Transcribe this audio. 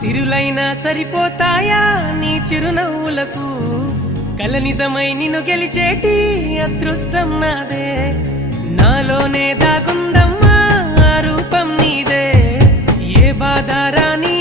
సిరులైనా సరిపోతాయా నీ చిరునవ్వులకు కల నిజమై నిన్ను గెలిచేటి అదృష్టం నాదే నాలోనే దాగుందమ్మా ఆ రూపం నీదే ఏ బాధ రాని